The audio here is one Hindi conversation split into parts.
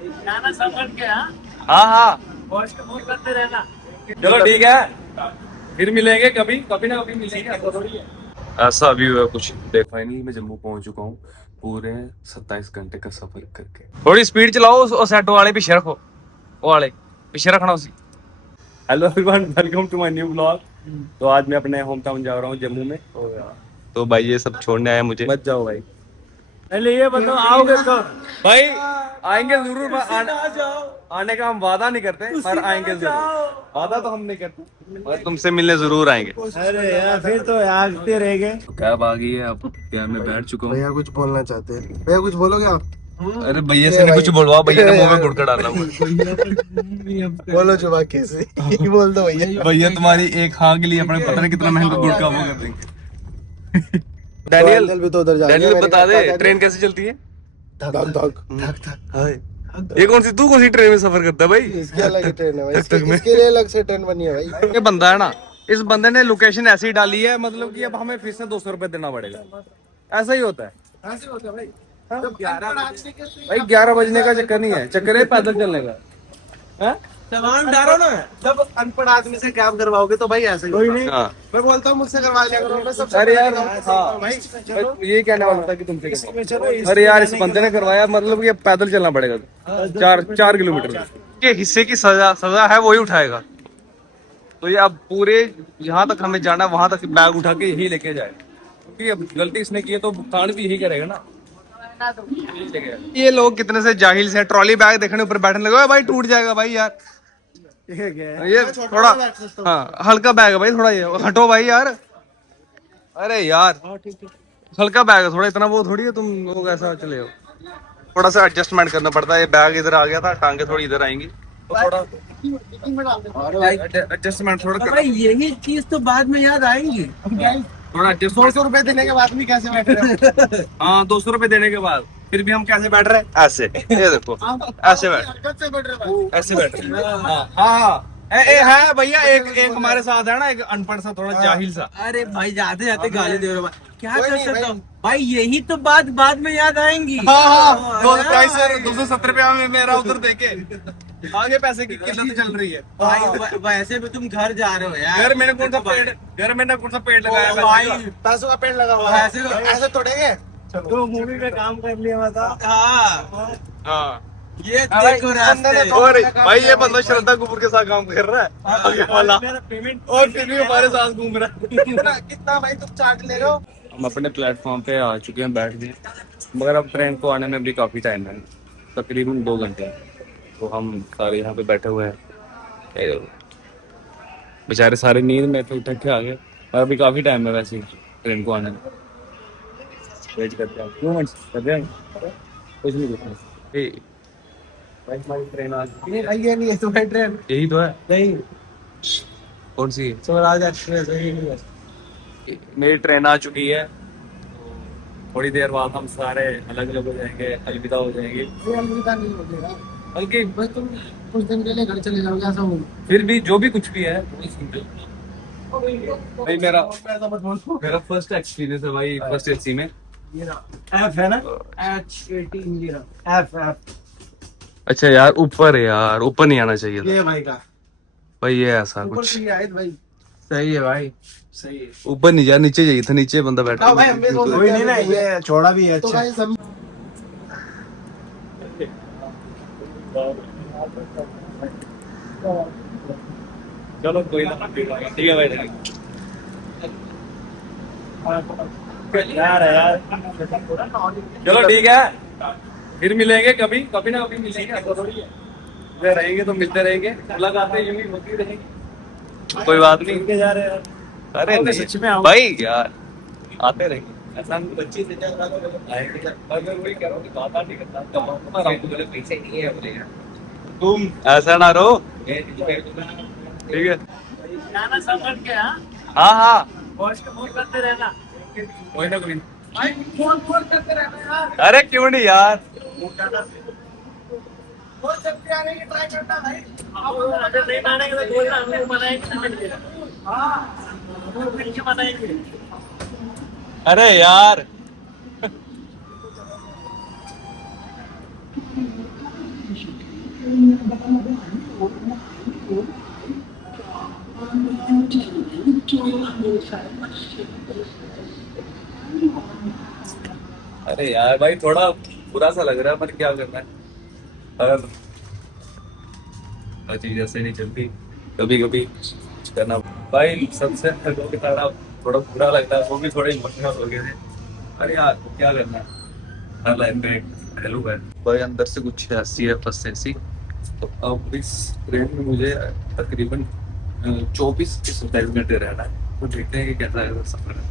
गाना समझ के। हाँ हाँ वॉइस को फोन करते रहना। चलो ठीक है, फिर मिलेंगे कभी, कभी ना कभी मिलेंगे। ऐसा अभी हुआ कुछ देख, फाइनली मैं जम्मू पहुंच चुका हूँ पूरे 27 घंटे का सफर करके। थोड़ी स्पीड चलाओ, उस ऑटो वाले पीछे रखो, वो वाले पीछे रखना उसी। Hello everyone, welcome to my new blog. तो आज मैं अपने होम टाउन जा रहा हूँ जम्मू में। तो भाई ये सब छोड़ने आए मुझे। मत जाओ भाई। पहले ये बताओ आओगे कब? भाई आएंगे जरूर, आने का हम वादा नहीं करते पर आएंगे जरूर। वादा तो हम नहीं करते और तुमसे मिलने जरूर आएंगे। अरे यार फिर तो आगते रह गए। तो कैब आ गई है, अब कैब में बैठ चुका हूँ। भैया कुछ बोलना चाहते हैं? भैया कुछ बोलोगे आप? अरे भैया से नहीं कुछ बोलवा, भैया ने मुंह में गुड़का डाला हुआ। बोलो जुबा कैसे बोल दो भैया। भैया तुम्हारी एक हाँ के लिए अपने पता नहीं कितना महंगा गुड़का वो कर देंगे। डैनियल डैनियल, भी तो उधर जा रही है। डैनियल मैंने बता दे कहा, ट्रेन कैसे चलती है। धक धक धक धक। हाय, ये कौन सी, तू कौन सी ट्रेन में सफर करता है भाई? इसके अलग ही ट्रेन है भाई, धक धक में। इसके लिए अलग से ट्रेन बनी है भाई। ये बंदा है ना, इस बंदे ने लोकेशन ऐसी डाली है, मतलब कि अब हमें फिर से 200 रुपए देना पड़ेगा। ऐसा ही होता है भाई। 11 बजने का चक्कर नहीं है, चक्कर है पैदल चलने का। हैं? तमाम डारो ना, जब अनपढ़ आदमी से कैब करवाओगे तो भाई ऐसे ही कोई होगा। नहीं। हाँ। मैं बोलता हूँ मुझसे करवा लिया करो, मैं सबसे अरे यार करवाता हूँ। हाँ, भाई ये कहने वाला था कि तुमसे इसमें करवाओ। चलो, इसमें अरे यार इस जाने बंदे ने करवाया, मतलब कि पैदल चलना पड़ेगा 4 किलोमीटर के हिस्से की सजा है वही उठाएगा। तो ये अब पूरे जहाँ तक हमें जाना वहां तक बैग उठा के यही लेके जाए, क्योंकि अब गलती इसने की है तो भुगतान भी यही करेगा ना। ये लोग कितने से जाहिल से हैं, ट्रॉली बैग देखने ऊपर बैठने लगे। ओए भाई टूट जाएगा भाई यार, ये थोड़ा हाँ हल्का बैग है भाई, थोड़ा ये हटो भाई यार। अरे यार हल्का बैग है थोड़ा, इतना वो थोड़ी है तुम लोग ऐसा चले हो। थोड़ा सा एडजस्टमेंट करना पड़ता है। ये बैग इधर आ गया था, टांगे थोड़ी इधर आएंगी तो थोड़ा एडजस्टमेंट थोड़ा भाई यही चीज तो बाद में याद आएंगी। थोड़ा 200 रुपए देने के बाद भी कैसे बैठ रहे हो? हाँ 200 रुपए देने के बाद फिर भी हम कैसे बैठ रहे हैं? ऐसे, ये देखो ऐसे बैठ, ऐसे बैठ रहे हैं। हाँ हाँ है भैया, एक हमारे साथ है ना, एक अनपढ़ सा थोड़ा जाहिल सा। अरे भाई जाते जाते गाली दे रहे हो भाई। क्या कर सकता हूँ भाई, यही तो बात बाद में याद आएंगी। हाँ हाँ 270 रुपया में मेरा उधर देके आगे पैसे की किल्लत चल रही है भाई वैसे भी तुम घर जा रहे हो यार। घर मैंने कौन सा पेड़ लगाया भाई पैसों का पेड़ लगा हुआ है, ऐसे तो- ऐसे तोड़ेंगे। तो मूवी में काम कर लिया बता। हाँ हाँ ये देखो रास्ते। और भाई ये बंदा श्रद्धा कपूर के साथ काम कर रहा है आगे वाला, मेरा पेमेंट और फिर भी हमारे साथ घूम रहा है। कितना भाई तुम चार्ज ले रहे हो? हम अपने प्लेटफॉर्म पे आ चुके हैं, बैठ गए, मगर अब ट्रेन को आने में भी काफी टाइम है, तकरीबन 2 घंटे। तो हम सारे यहाँ पे बैठे हुए हैं, बेचारे सारे नींद में थे, उठ के आ गए। और अभी काफी टाइम है वैसे ही ट्रेन को आने में, वेट करते हैं। क्यों मिनट्स कर रहे हैं, कुछ नहीं देखना। भाई हमारी ट्रेन आ चुकी है। भाई ये नहीं है तुम्हारी ट्रेन? यही तो है। नहीं, कौन सी? स्वराज एक्सप्रेस है। मेरी ट्रेन आ चुकी है, थोड़ी देर बाद हम सारे अलग अलग हो जाएंगे, अलविदा हो जाएंगे। ये अलविदा नहीं हो जाएगा, बल्कि बस तुम कुछ दिन के लिए घर चले जाओगे ऐसा हो। फिर भी जो भी कुछ भी है वही सुन लो। भाई मेरा फर्स्ट एक्सपीरियंस है भाई, फर्स्ट एसी में। एफ है ना, H18 एफ एफ। अच्छा यार ऊपर है यार, ऊपर नहीं आना चाहिए था ये भाई का भाई, ये ऐसा ऊपर कुछ से ये आए भाई। सही है भाई, सही है। ऊपर नहीं जा, नीचे चाहिए था, नीचे बंदा बैठा हाँ भाई, हम भी सोच कोई नहीं ना, ये छोड़ा भी है तो अच्छा। भाई सब चलो कोई ना, ठीक है भाई। यार यार चलो ठीक है, फिर मिलेंगे कभी, कभी ना कभी मिलेंगे, रहेंगे तो मिलते रहेंगे, मुलाकातें यूं ही होती रहेंगी, कोई बात नहीं। के जा रहे हैं। अरे आओगे, नहीं सच में आओगे। भाई यार आते रहेंगे, ऐसा नहीं, बच्चे से आएंगे। और मैं वही कह रहा हूँ कि बात नहीं करता, तुम्हारा बोले पैसे नहीं है बोले यार, तुम ऐसा ना रहो, ठीक है। गाना समझ के। हाँ हाँ हाँ वॉइस को फोन करते रहना। कोई ना कोई। भाई फोन करते रहना यार। अरे क्यों नहीं यार, बहुत जल्दी आने की ट्राई करना भाई। अगर नहीं मानेंगे तो बोलना, हम लोग मनाएंगे। हाँ हम लोग मिलके मनाएंगे। अरे यार अरे यार भाई थोड़ा बुरा सा लग रहा है, पर क्या करना है। अगर हर चीज ऐसे नहीं चलती, कभी कभी कुछ करना। भाई सबसे लोग थोड़ा थोड़ा बुरा लगता है, वो भी थोड़े इमोशनल हो गए थे। अरे यार क्या करना है, हर लाइफ में एक पहलू है। भाई अंदर से कुछ ऐसी है फर्स्ट ऐसी। तो अब इस ट्रेन में मुझे तकरीबन 24 से 27 घंटे रहना है। तो देखते हैं कि कैसा है सफर है।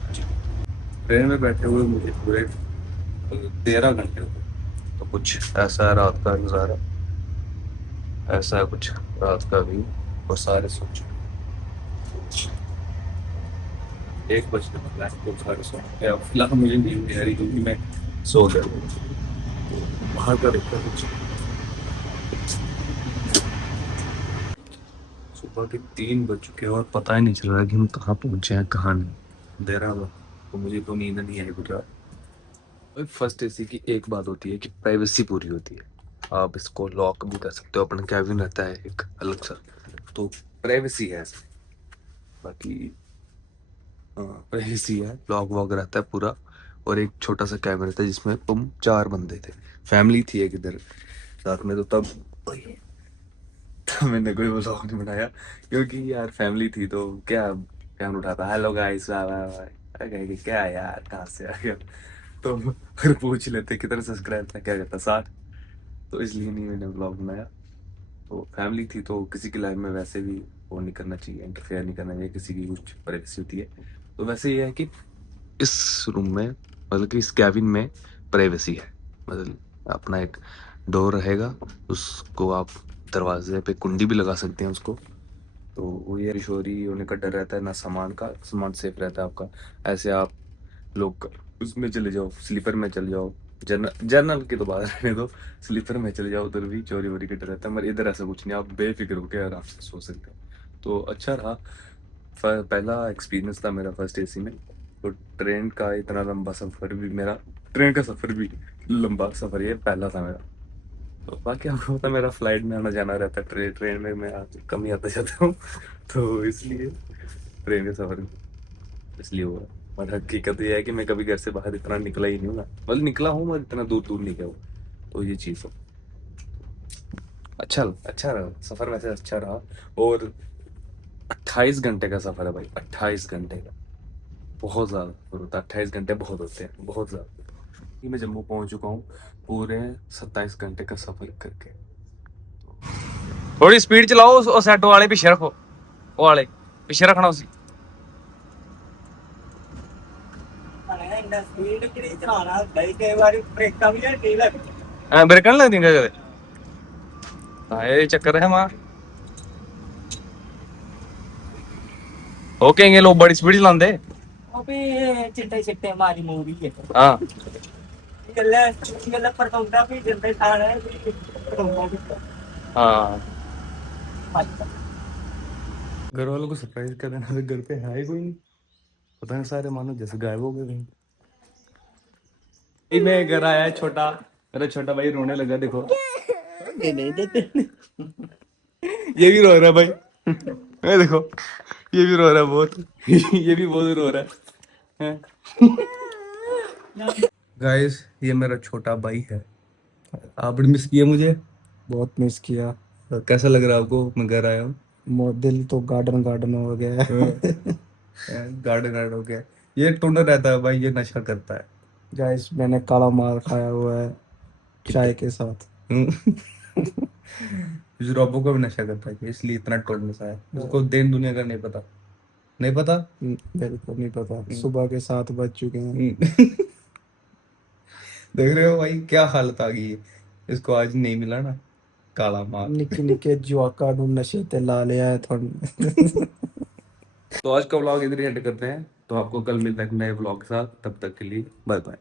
ट्रेन में बैठे हुए मुझे पूरे 13 घंटे हो गए। तो कुछ ऐसा है रात का नज़ारा, ऐसा है कुछ रात का व्यू। और सारे सो चुके, 1 बजने वाला है तो सारे सो चुके हैं। अब फिलहाल मुझे नींद नहीं आ रही क्योंकि मैं सो गया। बाहर का देखता कुछ, सुबह के 3 बज चुके हैं और पता ही नहीं चल रहा कि हम कहाँ पहुंचे हैं कहाँ नहीं। अंधेरा हुआ तो मुझे तो नींद नहीं आई कुछ। फर्स्ट एसी की एक बात होती है कि प्राइवेसी पूरी होती है। आप इसको लॉक भी कर सकते हो, अपना कैबिन रहता है एक अलग सा, तो प्राइवेसी है इसमें। बाकी प्राइवेसी है, लॉक वॉक रहता है पूरा। और एक छोटा सा कैबिन रहता है जिसमें हम 4 बंदे थे, फैमिली थी एक इधर साथ में। तो तब मैंने कोई व्लॉग नहीं बनाया क्योंकि यार फैमिली थी तो क्या कैमरा उठाता, हेलो गाइस वाह वाह वाह, कहेंगे क्या यार कहाँ से आ गया। तो फिर पूछ लेते कितने सब्सक्राइब था, क्या कहता 60। तो इसलिए नहीं मैंने ब्लॉग बनाया। तो फैमिली थी तो किसी की लाइफ में वैसे भी वो नहीं करना चाहिए, इंटरफेयर नहीं करना चाहिए, किसी की कुछ प्राइवेसी होती है। तो वैसे ये है कि इस रूम में मतलब कि इस कैबिन में प्राइवेसी है। मतलब अपना एक डोर रहेगा, उसको आप दरवाजे पे कुंडी भी लगा सकते हैं उसको। तो वो ये चोरी होने का डर रहता है ना, सामान सेफ रहता है आपका। ऐसे आप लोग उसमें चले जाओ, स्लीपर में चले जाओ, जर्नल की तो बात रहने दो, स्लीपर में चले जाओ उधर भी चोरी वोरी का डर रहता है। मगर इधर ऐसा कुछ नहीं, आप बेफिक्र होकर आराम से सो सकते हो। तो अच्छा रहा, पहला एक्सपीरियंस था मेरा फर्स्ट एसी में। तो ट्रेन का इतना लंबा सफ़र भी मेरा, ट्रेन का सफ़र भी लंबा सफ़र ये पहला था मेरा। तो बाकी आपको पता मेरा फ्लाइट में आना जाना रहता है, ट्रेन में मैं कम ही आता जाता हूँ। तो इसलिए ट्रेन का सफ़र इसलिए हुआ। और हकीकत ये है कि मैं कभी घर से बाहर इतना निकला ही नहीं हूँ ना, मतलब निकला हूँ मगर इतना दूर दूर नहीं गया हूँ। तो ये चीज़ है। अच्छा रहा सफ़र, वैसे अच्छा रहा। और 28 घंटे का सफ़र है भाई, 28 घंटे का बहुत ज़्यादा सफ़र होता है। 28 घंटे बहुत होते हैं, बहुत ज़्यादा। ये मैं जम्मू पहुँच चुका हूँ पूरे 27 घंटे का सफ़र करके। थोड़ी स्पीड चलाओ, उस ऑटो वाले पीछे रखो, वो वाले पीछे रखना उसी। ब्रेक नहीं लगती कदे, हाँ ये चक्कर है मां। हो कहेंगे लोग बड़ी स्पीड चलाते। अबे चिट्टे चिट्टे मारी मूवी है। हाँ गल्ला गल्ला पटौंदा भी जिंदे खाना है भी पटौंदा भी। हाँ, घर वालों को सरप्राइज कर देना, तो घर पे है ही कोई नहीं, पता नहीं सारे मानो जैसे गायब हो गए कहीं। मैं घर आया है छोटा, मेरा छोटा भाई रोने लगा देखो। नहीं देते। ये भी रो रहा है भाई, ये देखो ये भी रो रहा है बहुत। ये भी बहुत रो रहा है। गाइस ये मेरा छोटा भाई है। आपने मिस किया मुझे, बहुत मिस किया। कैसा लग रहा है आपको मैं घर आया हूँ। दिल तो गार्डन गार्डन हो गया है। गार्डन गार्डन हो गया। ये टूंडा रहता है भाई, ये नशा करता है। गाइस मैंने काला माल खाया हुआ है चाय के साथ। इस रॉबो का भी नशा करता है इसलिए इतना टोल सा है, उसको देन दुनिया का नहीं पता, नहीं पता। बिल्कुल नहीं पता, सुबह के 7 बज चुके हैं। देख रहे हो भाई क्या हालत आ गई है, इसको आज नहीं मिला ना काला माल। निक्के निक्के जुआका नू नशे ते ला लिया है थोड़ा। तो आज का व्लॉग इधर ही एंड करते हैं। तो आपको कल मिलता है एक नए व्लॉग के साथ, तब तक के लिए बाय बाय।